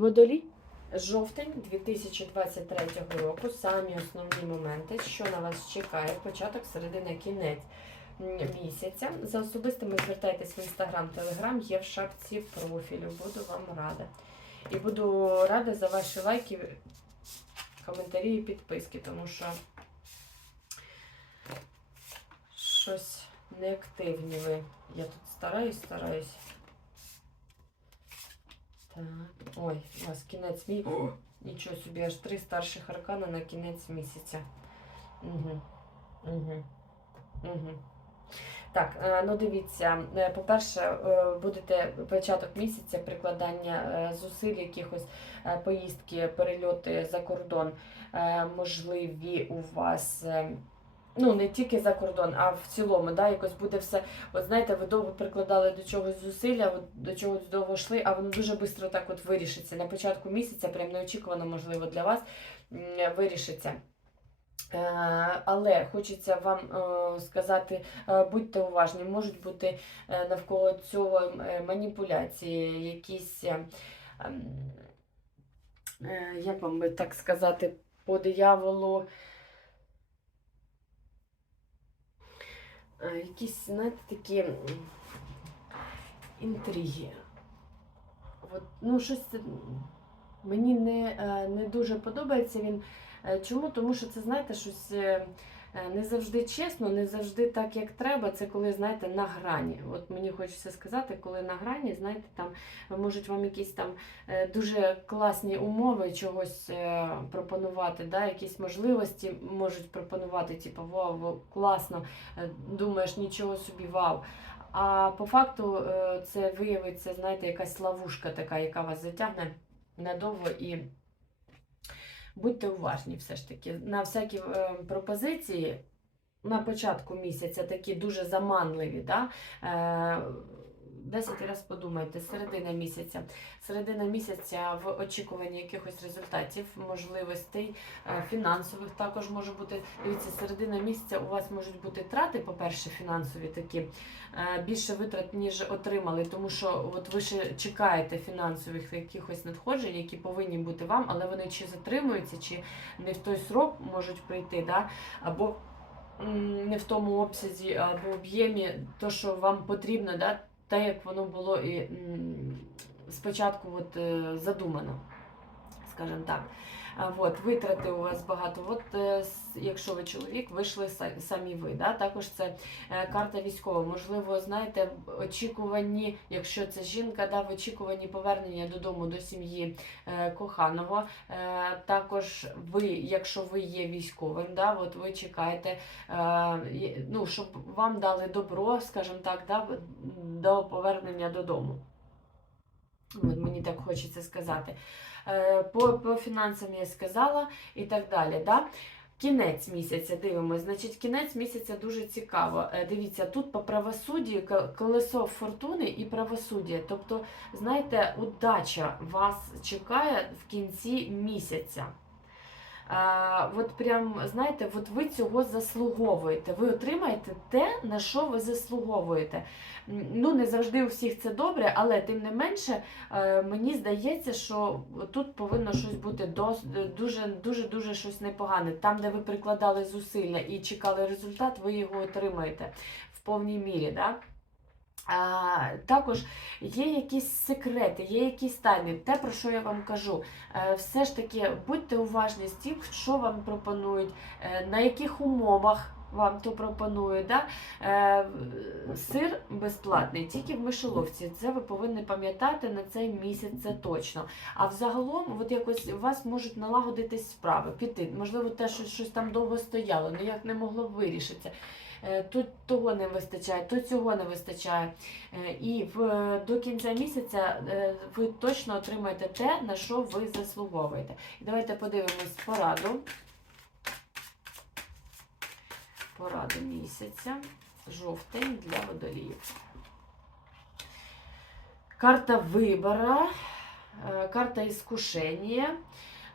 Водолій. Жовтень 2023 року. Самі основні моменти, що на вас чекає, початок, середина, кінець місяця. За особистими звертайтесь в інстаграм, телеграм, є в шапці профілю. Буду вам рада. І буду рада за ваші лайки, коментарі і підписки, тому що щось неактивні ви. Я тут стараюсь, стараюсь. Так. Ой, у вас кінець мій. Нічого собі, аж три старших аркана на кінець місяця. Угу. Угу. Угу. Так, е, ну дивіться, е, по-перше, е, будете початок місяця прикладання зусиль, якихось поїздки, перельоти за кордон, можливі у вас. Ну, не тільки за кордон, а в цілому, да, якось буде все. От знаєте, ви довго прикладали до чогось зусилля, до чогось довго йшли, а воно дуже швидко так от вирішиться. На початку місяця, прям неочікувано, можливо, для вас вирішиться. Е, Але хочеться вам е, сказати, е, будьте уважні, можуть бути навколо цього маніпуляції, якісь, ем, як вам так сказати, по дияволу. Якісь, знаєте, такі інтриги. От, ну, щось мені не, е, не дуже подобається він. Е, Чому? Тому що це, знаєте, щось е, е, не завжди чесно, не завжди так, як треба. Це коли, знаєте, на грані. От мені хочеться сказати, коли на грані, знаєте, там можуть вам якісь там е, дуже класні умови чогось е, пропонувати, да, якісь можливості можуть пропонувати, типу, вау, класно, е, думаєш, нічого собі, вау. А по факту е, це виявиться, знаєте, якась ловушка така, яка вас затягне надовго і. Будьте уважні все ж таки. На всякі е, пропозиції на початку місяця такі дуже заманливі. Да? Е, 10 разів подумайте, середина місяця. Середина місяця в очікуванні якихось результатів, можливостей, е, фінансових також може бути. Дивіться, середина місяця у вас можуть бути трати, по-перше, фінансові такі, е, більше витрат, ніж отримали, тому що от ви ще чекаєте фінансових якихось надходжень, які повинні бути вам, але вони чи затримуються, чи не в той срок можуть прийти, да? або не в тому обсязі або об'ємі, то, що вам потрібно, да? Те, як воно було і спочатку от, е, задумано, скажімо так. От, витрати у вас багато. От, е, якщо ви чоловік, вийшли самі ви. Да? Також це е, карта військова. Можливо, знаєте, в очікуванні, якщо це жінка, да, в очікуванні повернення додому до сім'ї е, коханого. Також ви, якщо ви є військовим, да, от ви чекаєте, ну, щоб вам дали добро, скажімо так, да, до повернення додому. От мені так хочеться сказати. Е, По, по фінансам я сказала і так далі. Да? Кінець місяця дивимося. Значить, кінець місяця дуже цікаво. Е, Дивіться, тут по правосуддю колесо фортуни і правосуддя. Тобто, знаєте, удача вас чекає в кінці місяця. От прям, знаєте, от ви цього заслуговуєте. Ви отримаєте те, на що ви заслуговуєте. Ну, не завжди у всіх це добре, але тим не менше, е, мені здається, що тут повинно щось бути дос- дуже, дуже, дуже щось непогане. Там, де ви прикладали зусилля і чекали результат, ви його отримаєте в повній мірі. Да? Також є якісь секрети, є якісь тайни. Те, про що я вам кажу, е, все ж таки будьте уважні з тим, що вам пропонують, е, на яких умовах вам то пропонують. Да? Е, Сир безплатний, тільки в мишоловці. Це ви повинні пам'ятати на цей місяць, це точно. А взагалом, от якось у вас можуть налагодитись справи, піти. Можливо, те, що щось там довго стояло, ніяк не могло вирішитися. Е, Тут того не вистачає, то цього не вистачає. Е, І в, до кінця місяця е, ви точно отримаєте те, на що ви заслуговуєте. І давайте подивимось пораду. Пораду місяця. Жовтень для водоліїв. Карта вибора, е, карта іскушення.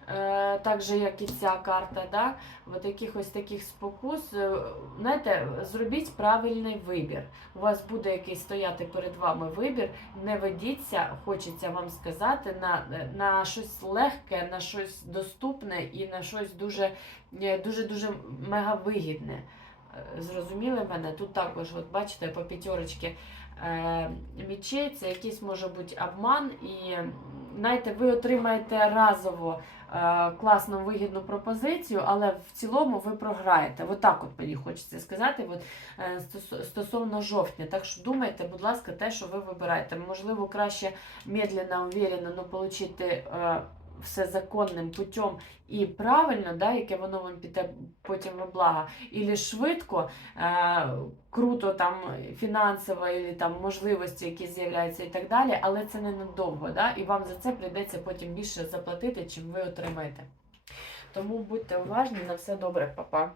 Е, так же, як і ця карта, да? от якихось таких спокус. Е, Знаєте, зробіть правильний вибір. У вас буде якийсь стояти перед вами вибір. Не ведіться, хочеться вам сказати, на, на щось легке, на щось доступне і на щось дуже е, дуже дуже мегавигідне. Зрозуміли мене? Тут також, от бачите, по п'ятерочці мічей, це якийсь може бути обман, і знаєте, ви отримаєте разово е, класну вигідну пропозицію, але в цілому ви програєте. От так от мені хочеться сказати. От, е, стосовно жовтня. Так що думайте, будь ласка, те, що ви вибираєте. Можливо, краще медленно, уверенно, но отримати е, все законним путем і правильно, да, яке воно вам піде потім во благо, і швидко, е, круто там фінансово, і там можливості, які з'являються і так далі, але це ненадовго, да, і вам за це прийдеться потім більше заплатити, чим ви отримаєте. Тому будьте уважні, на все добре, папа.